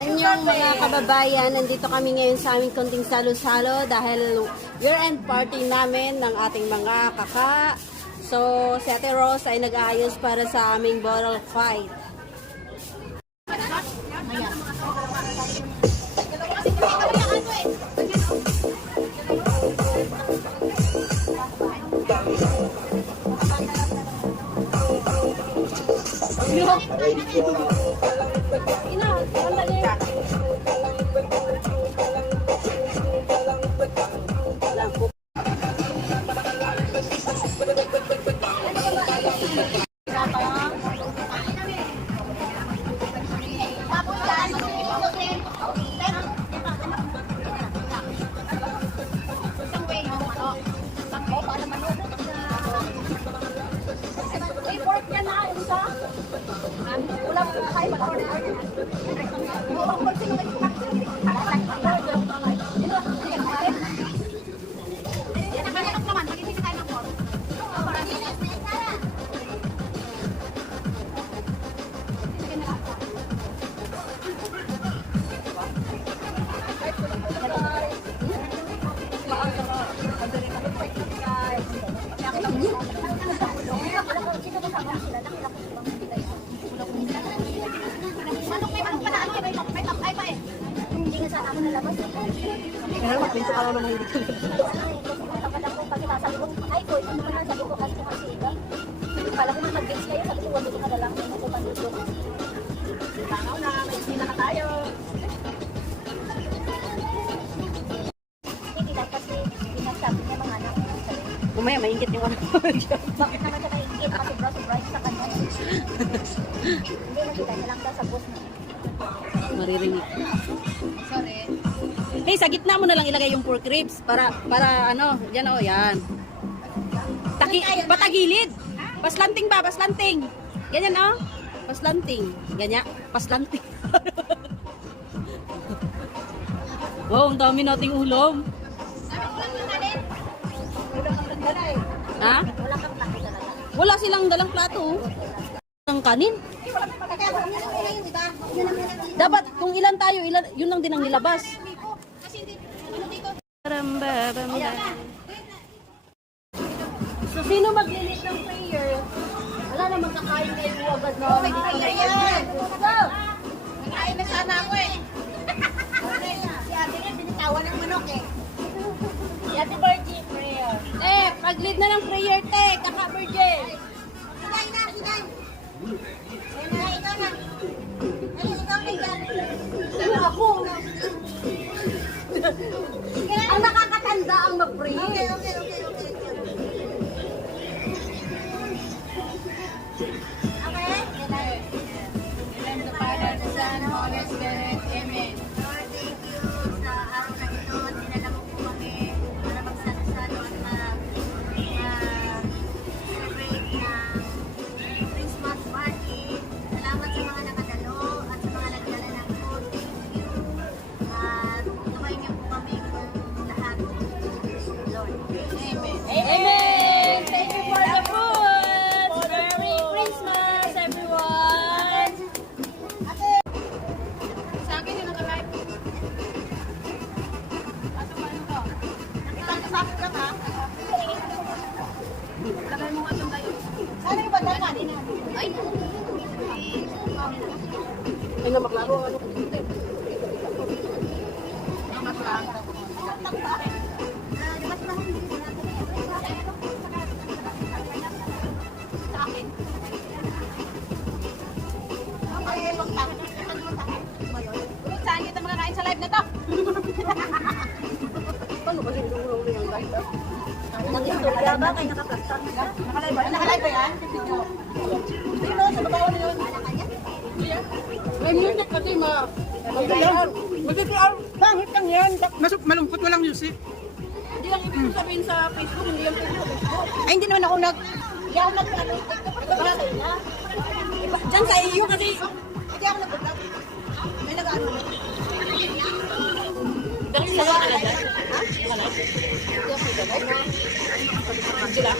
Yung mga kababayan, nandito kami ngayon sa aming konting salo-salo dahil year-end party namin ng ating mga kaka. So, si Ate Rose ay nag-aayos para sa aming bottle fight. Pinto ka naman hindi. Kala ko mag-gets kayo, sabi ko wag ko na lang ako pandito. Langaw na, may sila ka tayo. Hindi lang kasi pinasabi niya mga anak. Umaya, maingit yung ano. Bakit naman siya maingit? Kasi bright sa kanya. Hindi na sila, nilang daw sa boss niya. Mariringit. Sorry. Hey, sa gitna mo na lang ilagay yung pork ribs para ano, yan o, yan. Patagilid. Paslanting ba? Paslanting. Ganyan o. Paslanting. Ganyan. Paslanting. Wow, ang dami nating ulam. Ha? Wala kang plaki talaga. Wala silang dalang plato. Ang kanin. Dapat kung ilan tayo, yun lang din ang nilabas. So, sino maglilit ng prayer? Wala na magkakain kayo agad na. May prayer yan. Go! Nakain na sana ako eh. Si ate rin, binitawan ng manok eh. Si ate Virgie, prayer. Pag-lead na ng prayer, te. Kaka-virgin. Sinay na, sinay. Sinay, ikaw na. Ay, ikaw na yan. Sino ako? Ang nakakatanda ang mag-pray. Okay. And the Father, the Son, Holy Spirit. Amen. Lord, thank you sa araw na ito. Dinala mo po kami para magsalo-salo at celebrate ng Christmas party. Salamat sa mga nakadalo at sa mga nagdala ng food. Thank you. At tumayin niyo po kami kung lahat. Lord. Amen. Amen! Thank you for the food! Merry Christmas, everyone! Sa akin yung naka-live. Nakasakot ka ba? Lagay mo nga itong tayo. Sana yung banda ka din Ay! Ay, na maklaro. Ano? Angat lang. Sa akin. Saan kita makakain sa live na to? Paano kasi yung ulo yung light? Nag-istorya ba? Kaya nakaplastan ka? Nakalive ba? Nakalive ba yan? Dito, sa babaw na yun. May music kasi mag-CR. Pangit lang yan. Malungkot, walang music. Hindi lang ibig sabihin sa Facebook, hindi lang pwede sa Facebook. Ay, hindi naman ako Hindi ako nag-ano. Diyan sa iyo kasi. Hindi ako nag-vlog. May nag-ano. Dahil sa wala dyan. Ha? Sila.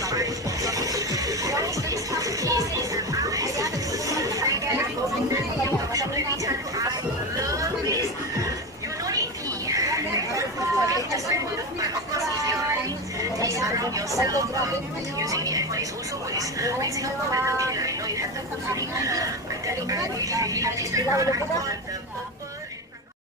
Ayan.